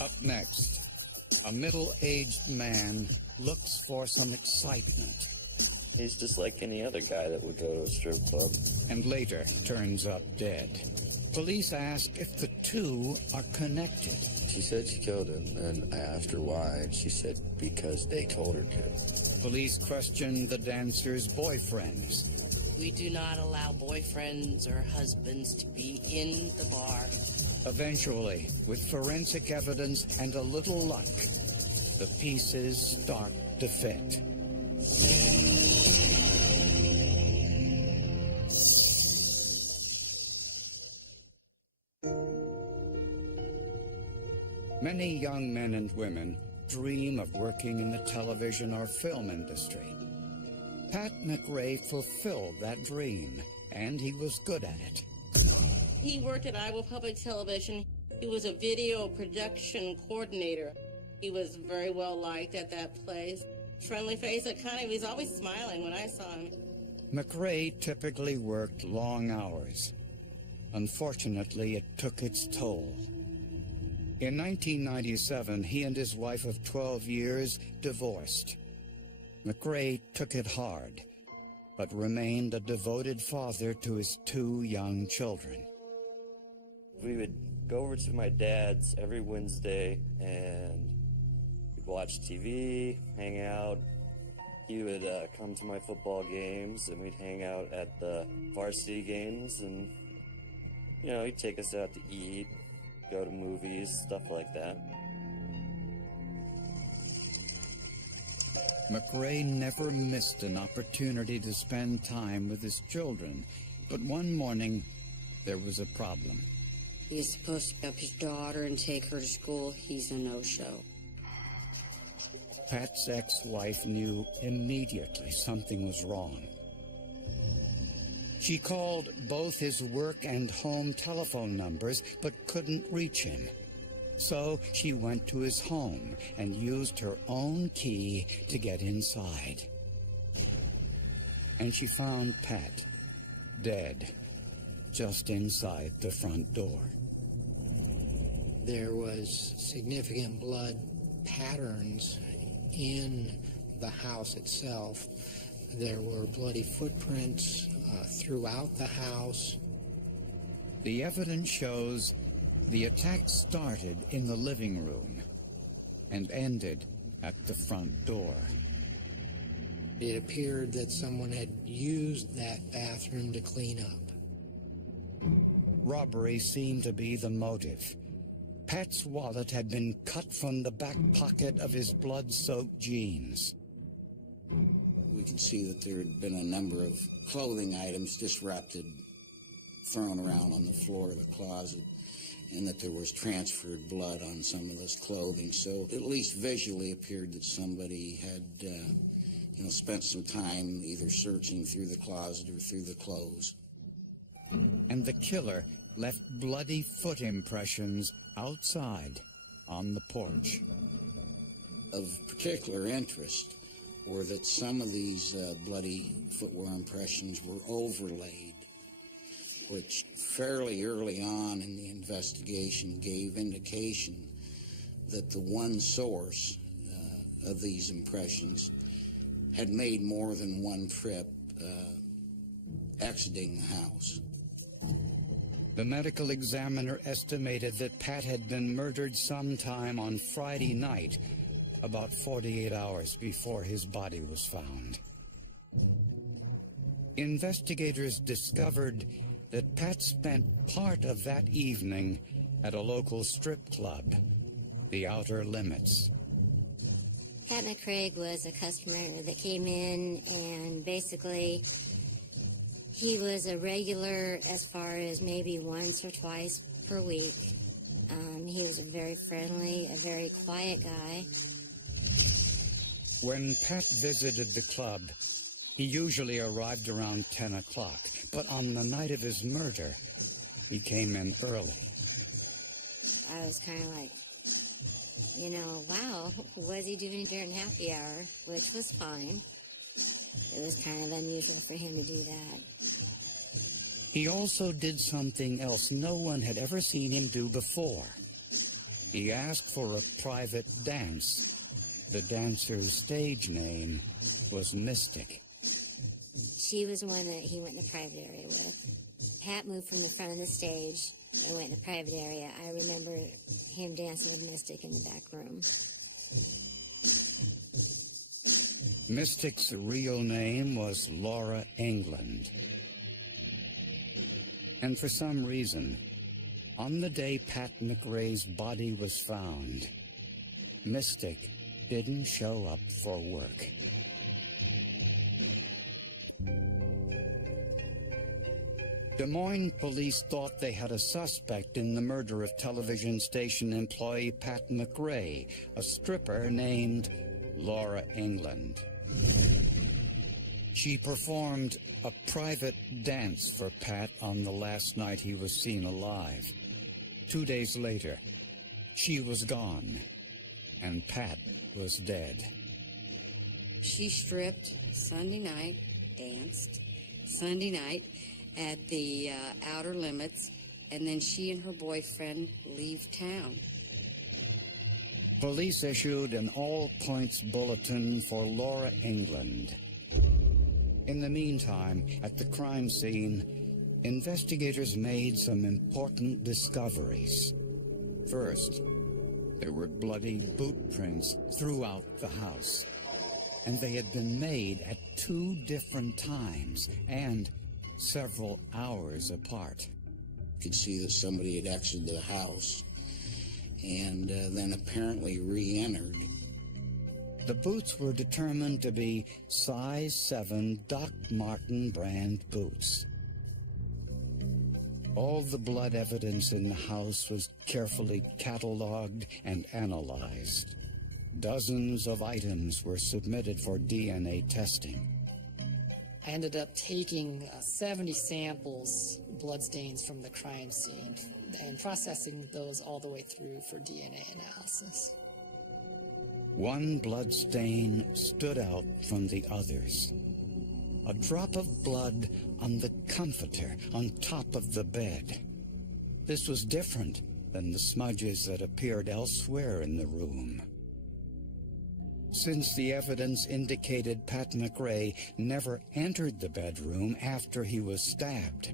Up next, a middle-aged man looks for some excitement. He's just like any other guy that would go to a strip club. And later turns up dead. Police ask if the two are connected. She said she killed him, and I asked her why, and she said because they told her to. Police question the dancer's boyfriends. We do not allow boyfriends or husbands to be in the bar. Eventually, with forensic evidence and a little luck, the pieces start to fit. Many young men and women dream of working in the television or film industry. Pat McRae fulfilled that dream, and he was good at it. He worked at Iowa Public Television. He was a video production coordinator. He was very well liked at that place. Friendly face, he's always smiling when I saw him. McRae typically worked long hours. Unfortunately, it took its toll. In 1997, he and his wife of 12 years divorced. McRae took it hard, but remained a devoted father to his two young children. We would go over to my dad's every Wednesday, and we'd watch TV, hang out. He would come to my football games, and we'd hang out at the varsity games, and, he'd take us out to eat, go to movies, stuff like that. McRae never missed an opportunity to spend time with his children, but one morning, there was a problem. He is supposed to pick up his daughter and take her to school. He's a no-show. Pat's ex-wife knew immediately something was wrong. She called both his work and home telephone numbers, but couldn't reach him. So she went to his home and used her own key to get inside. And she found Pat, dead, just inside the front door. There was significant blood patterns in the house itself. There were bloody footprints throughout the house. The evidence shows the attack started in the living room and ended at the front door. It appeared that someone had used that bathroom to clean up. Robbery seemed to be the motive. Pat's wallet had been cut from the back pocket of his blood-soaked jeans. We could see that there had been a number of clothing items disrupted, thrown around on the floor of the closet, and that there was transferred blood on some of this clothing. So at least visually appeared that somebody had, spent some time either searching through the closet or through the clothes. And the killer left bloody foot impressions outside on the porch. Of particular interest were that some of these bloody footwear impressions were overlaid, which fairly early on in the investigation gave indication that the one source of these impressions had made more than one trip exiting the house. The medical examiner estimated that Pat had been murdered sometime on Friday night, about 48 hours before his body was found. Investigators discovered that Pat spent part of that evening at a local strip club, the Outer Limits. Pat McCraig was a customer that came in, and basically he was a regular as far as maybe once or twice per week. He was a very friendly, a very quiet guy. When Pat visited the club, he usually arrived around 10 o'clock, but on the night of his murder, he came in early. I was kind of like, wow, what's he doing during happy hour, which was fine. It was kind of unusual for him to do that. He also did something else no one had ever seen him do before. He asked for a private dance. The dancer's stage name was Mystic. She was the one that he went in the private area with. Pat moved from the front of the stage and went in the private area. I remember him dancing with Mystic in the back room. Mystic's real name was Laura England. And for some reason, on the day Pat McRae's body was found, Mystic didn't show up for work. Des Moines police thought they had a suspect in the murder of television station employee Pat McRae, a stripper named Laura England. She performed a private dance for Pat on the last night he was seen alive. 2 days later, she was gone, and Pat was dead. She stripped Sunday night, danced Sunday night at the Outer Limits, and then she and her boyfriend leave town. Police issued an all-points bulletin for Laura England. In the meantime, at the crime scene, investigators made some important discoveries. First, there were bloody boot prints throughout the house, and they had been made at 2 different times and several hours apart. You could see that somebody had exited the house and then apparently re-entered. The boots were determined to be size 7 Doc Marten brand boots. All the blood evidence in the house was carefully cataloged and analyzed. Dozens of items were submitted for DNA testing. I ended up taking 70 samples, bloodstains from the crime scene, and processing those all the way through for DNA analysis. One blood stain stood out from the others. A drop of blood on the comforter on top of the bed. This was different than the smudges that appeared elsewhere in the room. Since the evidence indicated Pat McRae never entered the bedroom after he was stabbed,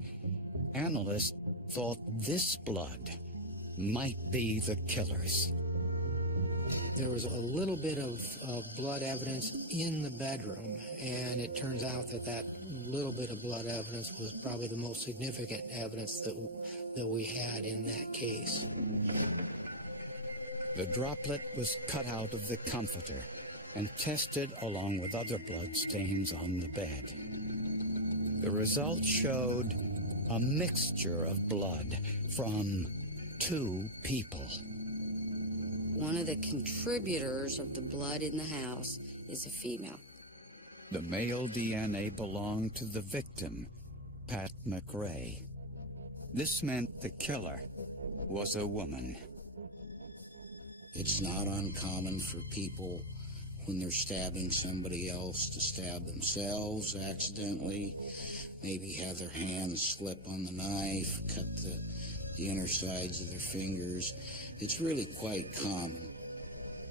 analysts thought this blood might be the killer's. There was a little bit of blood evidence in the bedroom, and it turns out that little bit of blood evidence was probably the most significant evidence that we had in that case. The droplet was cut out of the comforter and tested along with other blood stains on the bed. The results showed a mixture of blood from 2 people. One of the contributors of the blood in the house is a female. The male DNA belonged to the victim, Pat McRae. This meant the killer was a woman. It's not uncommon for people, when they're stabbing somebody else, to stab themselves accidentally, maybe have their hands slip on the knife, cut the inner sides of their fingers. It's really quite common.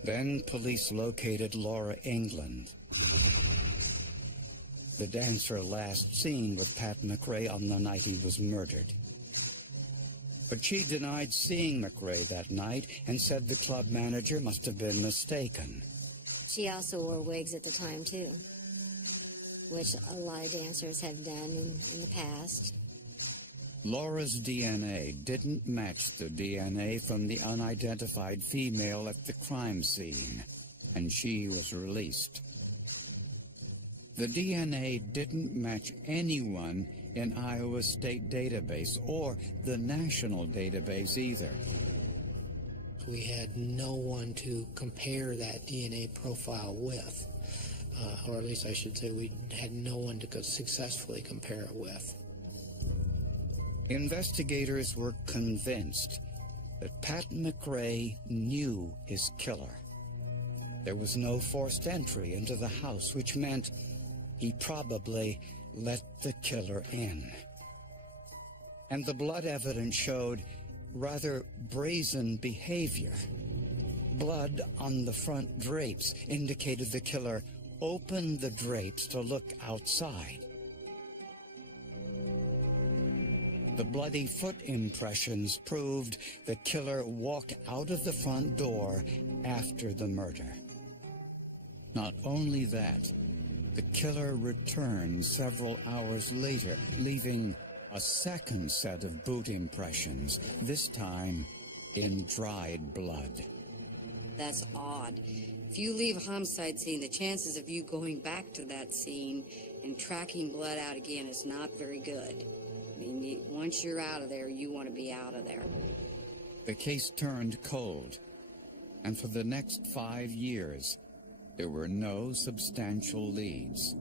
Then police located Laura England, the dancer last seen with Pat McRae on the night he was murdered. But she denied seeing McRae that night and said the club manager must have been mistaken. She also wore wigs at the time, too, which a lot of dancers have done in the past. Laura's DNA didn't match the DNA from the unidentified female at the crime scene, and she was released. The DNA didn't match anyone in Iowa State database or the national database either. We had no one to compare that DNA profile with, or at least I should say we had no one to successfully compare it with. Investigators were convinced that Pat McRae knew his killer. There was no forced entry into the house, which meant he probably let the killer in. And the blood evidence showed rather brazen behavior. Blood on the front drapes indicated the killer opened the drapes to look outside. The bloody foot impressions proved the killer walked out of the front door after the murder. Not only that, the killer returned several hours later, leaving a second set of boot impressions, this time in dried blood. That's odd. If you leave a homicide scene, the chances of you going back to that scene and tracking blood out again is not very good. I mean, once you're out of there, you want to be out of there. The case turned cold, and for the next 5 years, there were no substantial leads.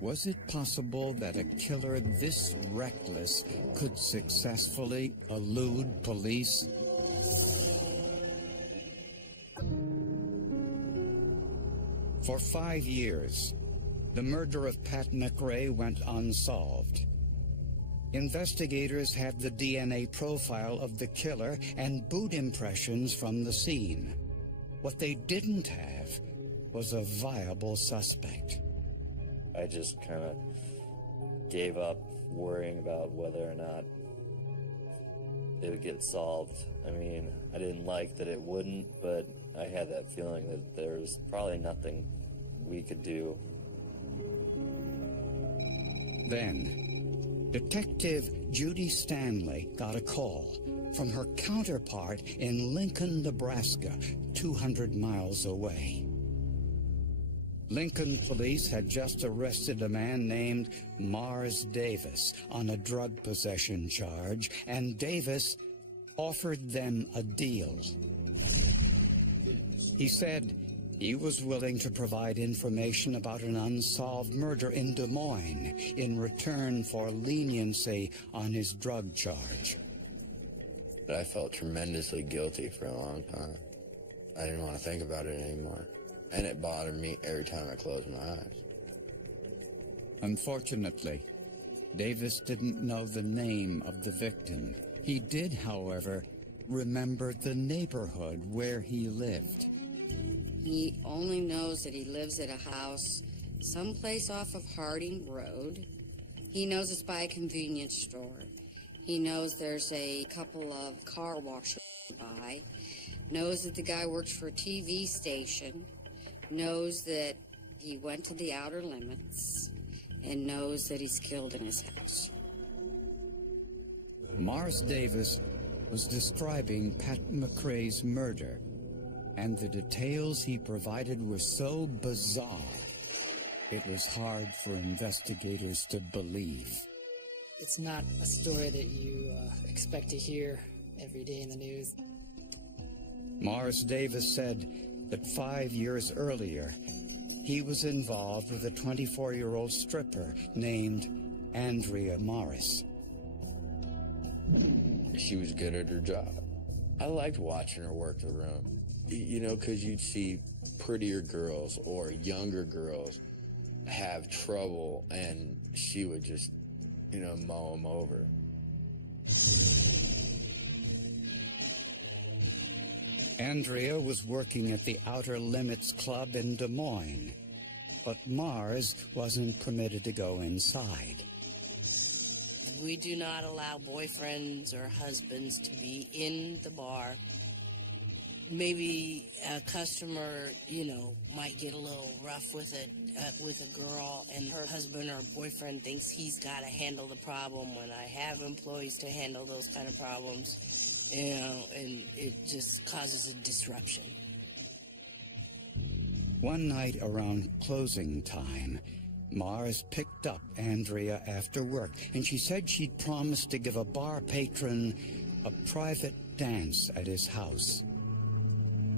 Was it possible that a killer this reckless could successfully elude police? For 5 years, the murder of Pat McRae went unsolved. Investigators had the DNA profile of the killer and boot impressions from the scene. What they didn't have was a viable suspect. I just kind of gave up worrying about whether or not it would get solved. I mean, I didn't like that it wouldn't, but I had that feeling that there's probably nothing we could do. Then, Detective Judy Stanley got a call from her counterpart in Lincoln, Nebraska, 200 miles away. Lincoln police had just arrested a man named Mars Davis on a drug possession charge, and Davis offered them a deal. He said he was willing to provide information about an unsolved murder in Des Moines in return for leniency on his drug charge. I felt tremendously guilty for a long time. I didn't want to think about it anymore. And it bothered me every time I closed my eyes. Unfortunately, Davis didn't know the name of the victim. He did, however, remember the neighborhood where he lived. He only knows that he lives at a house someplace off of Harding Road. He knows it's by a convenience store. He knows there's a couple of car washes by. Knows that the guy works for a TV station. Knows that he went to the Outer Limits. And knows that he's killed in his house. Mars Davis was describing Pat McRae's murder, and the details he provided were so bizarre, it was hard for investigators to believe. It's not a story that you expect to hear every day in the news. Mars Davis said that 5 years earlier, he was involved with a 24-year-old stripper named Andrea Morris. She was good at her job. I liked watching her work the room. You know, because you'd see prettier girls or younger girls have trouble, and she would just, you know, mow them over. Andrea was working at the Outer Limits Club in Des Moines, but Mars wasn't permitted to go inside. We do not allow boyfriends or husbands to be in the bar. Maybe a customer, you know, might get a little rough with a girl, and her husband or boyfriend thinks he's got to handle the problem when I have employees to handle those kind of problems, you know, and it just causes a disruption. One night around closing time, Mars picked up Andrea after work, and she said she'd promised to give a bar patron a private dance at his house.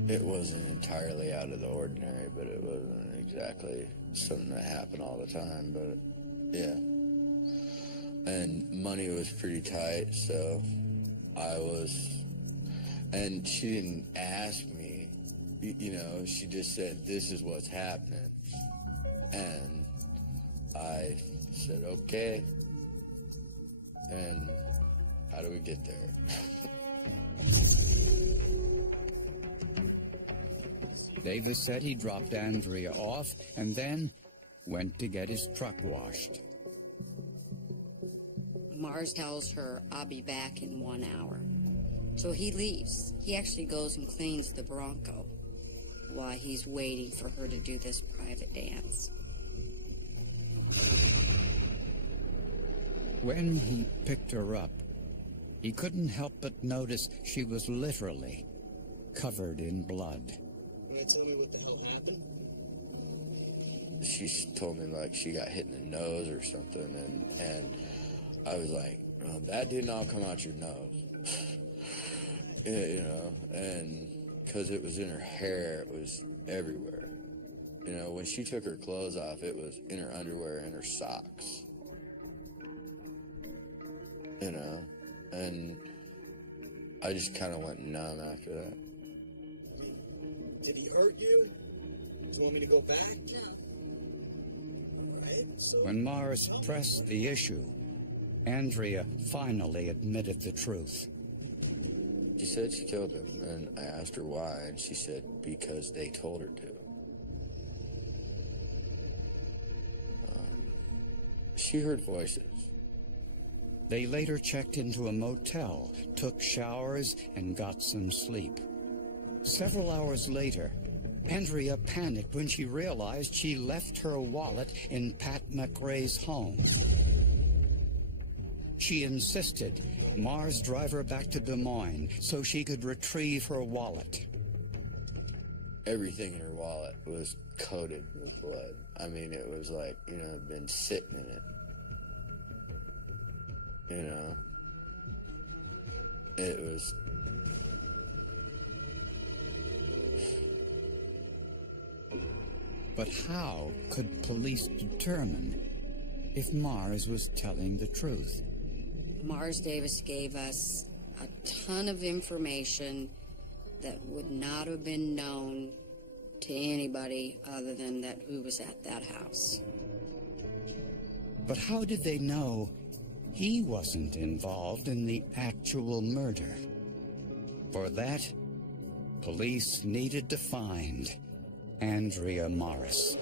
It wasn't entirely out of the ordinary, but it wasn't exactly something that happened all the time, but yeah. And money was pretty tight, so and she didn't ask me, you know, she just said, this is what's happening. And I said, okay. And how do we get there? Davis said he dropped Andrea off and then went to get his truck washed. Mars tells her, I'll be back in 1 hour. So he leaves. He actually goes and cleans the Bronco while he's waiting for her to do this private dance. When he picked her up, he couldn't help but notice she was literally covered in blood. Can you tell me what the hell happened? She told me like she got hit in the nose or something, and I was like, oh, that did not come out your nose. You know, and because it was in her hair, it was everywhere. You know, when she took her clothes off, it was in her underwear and her socks. You know, and I just kind of went numb after that. Did he hurt you? Do you want me to go back? No. All right, so... When Mars pressed the issue, Andrea finally admitted the truth. She said she killed him, and I asked her why, and she said because they told her to. She heard voices. They later checked into a motel, took showers, and got some sleep. Several hours later, Andrea panicked when she realized she left her wallet in Pat McRae's home. She insisted Mars drive her back to Des Moines so she could retrieve her wallet. Everything in her wallet was coated with blood. I mean, it was like, you know, it'd been sitting in it. You know, it was... But how could police determine if Mars was telling the truth? Mars Davis gave us a ton of information that would not have been known to anybody other than that who was at that house. But how did they know he wasn't involved in the actual murder? For that, police needed to find Andrea Morris.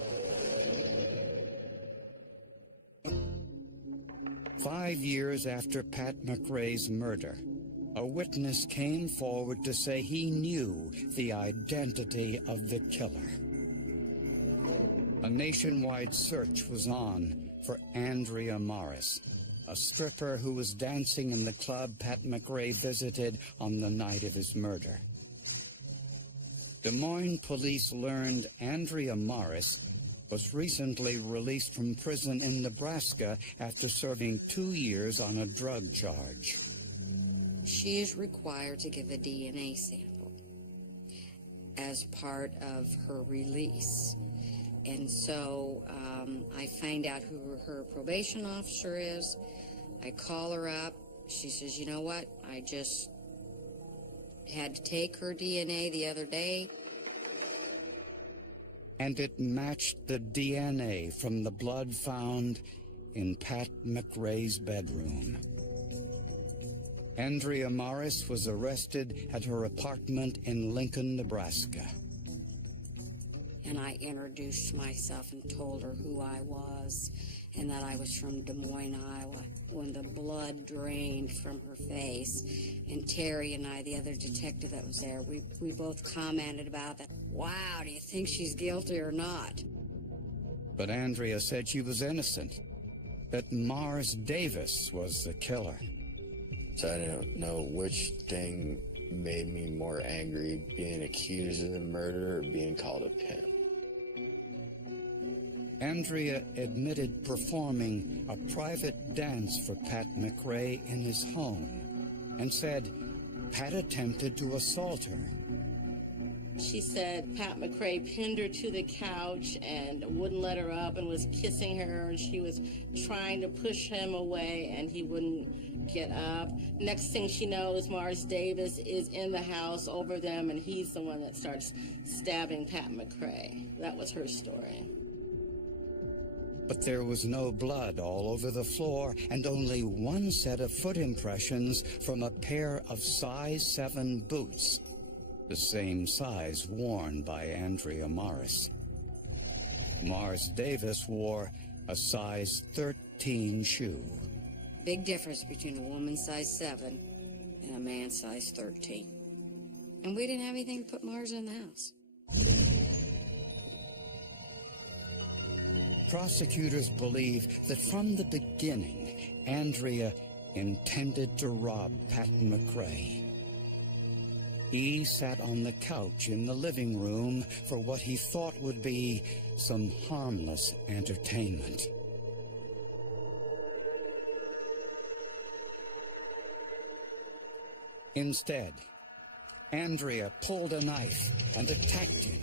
5 years after Pat McRae's murder, a witness came forward to say he knew the identity of the killer. A nationwide search was on for Andrea Morris, a stripper who was dancing in the club Pat McRae visited on the night of his murder. Des Moines police learned Andrea Morris was recently released from prison in Nebraska after serving 2 years on a drug charge. She is required to give a DNA sample as part of her release. And so I find out who her probation officer is. I call her up. She says, you know what? I just had to take her DNA the other day. And it matched the DNA from the blood found in Pat McRae's bedroom. Andrea Morris was arrested at her apartment in Lincoln, Nebraska. And I introduced myself and told her who I was and that I was from Des Moines, Iowa, when the blood drained from her face. And Terry and I, the other detective that was there, we both commented about that. Wow, do you think she's guilty or not? But Andrea said she was innocent, that Mars Davis was the killer. So I don't know which thing made me more angry, being accused of the murder or being called a pimp. Andrea admitted performing a private dance for Pat McRae in his home and said Pat attempted to assault her. She said Pat McRae pinned her to the couch and wouldn't let her up and was kissing her, and she was trying to push him away and he wouldn't get up. Next thing she knows, Mars Davis is in the house over them, and he's the one that starts stabbing Pat McRae. That was her story. But there was no blood all over the floor and only one set of foot impressions from a pair of size 7 boots, the same size worn by Andrea Morris. Mars Davis wore a size 13 shoe. Big difference between a woman size 7 and a man size 13. And we didn't have anything to put Mars in the house. Prosecutors believe that from the beginning, Andrea intended to rob Patton McRae. He sat on the couch in the living room for what he thought would be some harmless entertainment. Instead, Andrea pulled a knife and attacked him.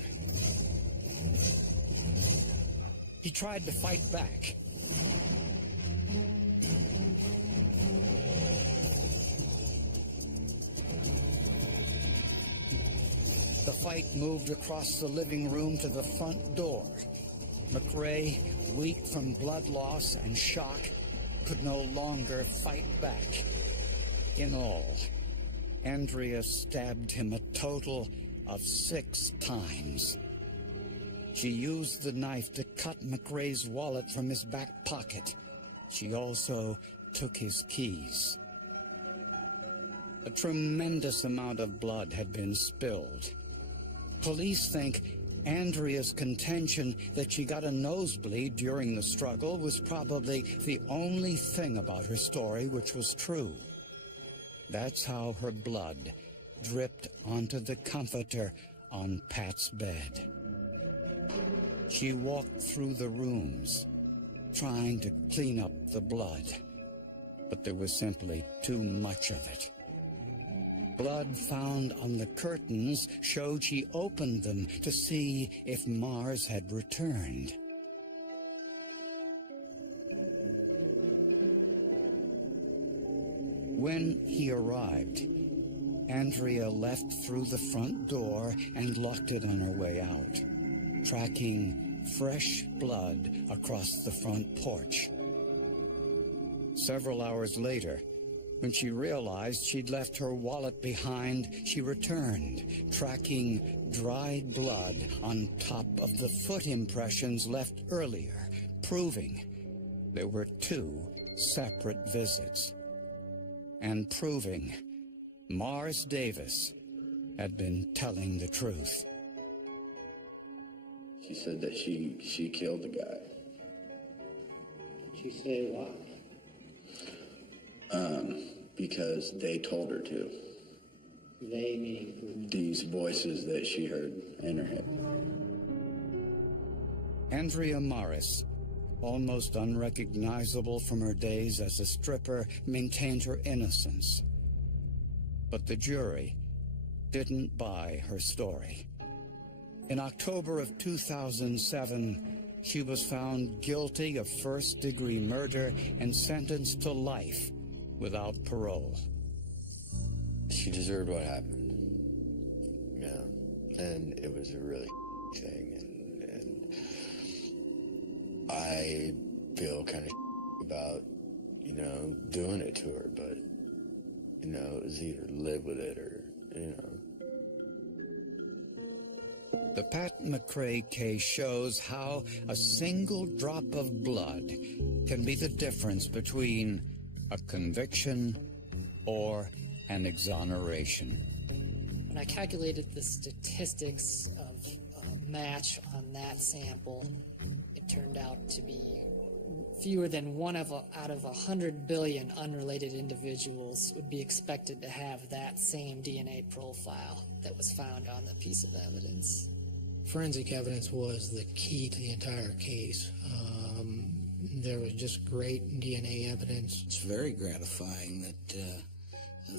He tried to fight back. The fight moved across the living room to the front door. McRae, weak from blood loss and shock, could no longer fight back. In all, Andrea stabbed him a total of 6 times. She used the knife to cut McRae's wallet from his back pocket. She also took his keys. A tremendous amount of blood had been spilled. Police think Andrea's contention that she got a nosebleed during the struggle was probably the only thing about her story which was true. That's how her blood dripped onto the comforter on Pat's bed. She walked through the rooms, trying to clean up the blood, but there was simply too much of it. Blood found on the curtains showed she opened them to see if Mars had returned. When he arrived, Andrea left through the front door and locked it on her way out, tracking fresh blood across the front porch. Several hours later, when she realized she'd left her wallet behind, she returned, tracking dried blood on top of the foot impressions left earlier, proving there were 2 separate visits, and proving Mars Davis had been telling the truth. She said that she killed the guy. Did she say why? Because they told her to. They meaning who? These voices that she heard in her head. Andrea Morris, almost unrecognizable from her days as a stripper, maintained her innocence. But the jury didn't buy her story. In October of 2007, she was found guilty of first-degree murder and sentenced to life without parole. She deserved what happened. Yeah. And it was a really thing. And I feel kind of about, doing it to her, but, it was either live with it or, The Pat McRae case shows how a single drop of blood can be the difference between a conviction or an exoneration. When I calculated the statistics of a match on that sample, it turned out to be fewer than out of 100 billion unrelated individuals would be expected to have that same DNA profile that was found on the piece of evidence. Forensic evidence was the key to the entire case. There was just great DNA evidence. It's very gratifying that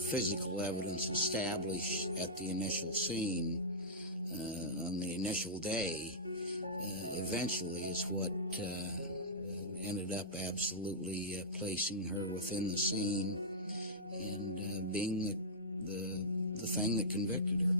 physical evidence established at the initial scene on the initial day eventually is what ended up absolutely placing her within the scene and being the thing that convicted her.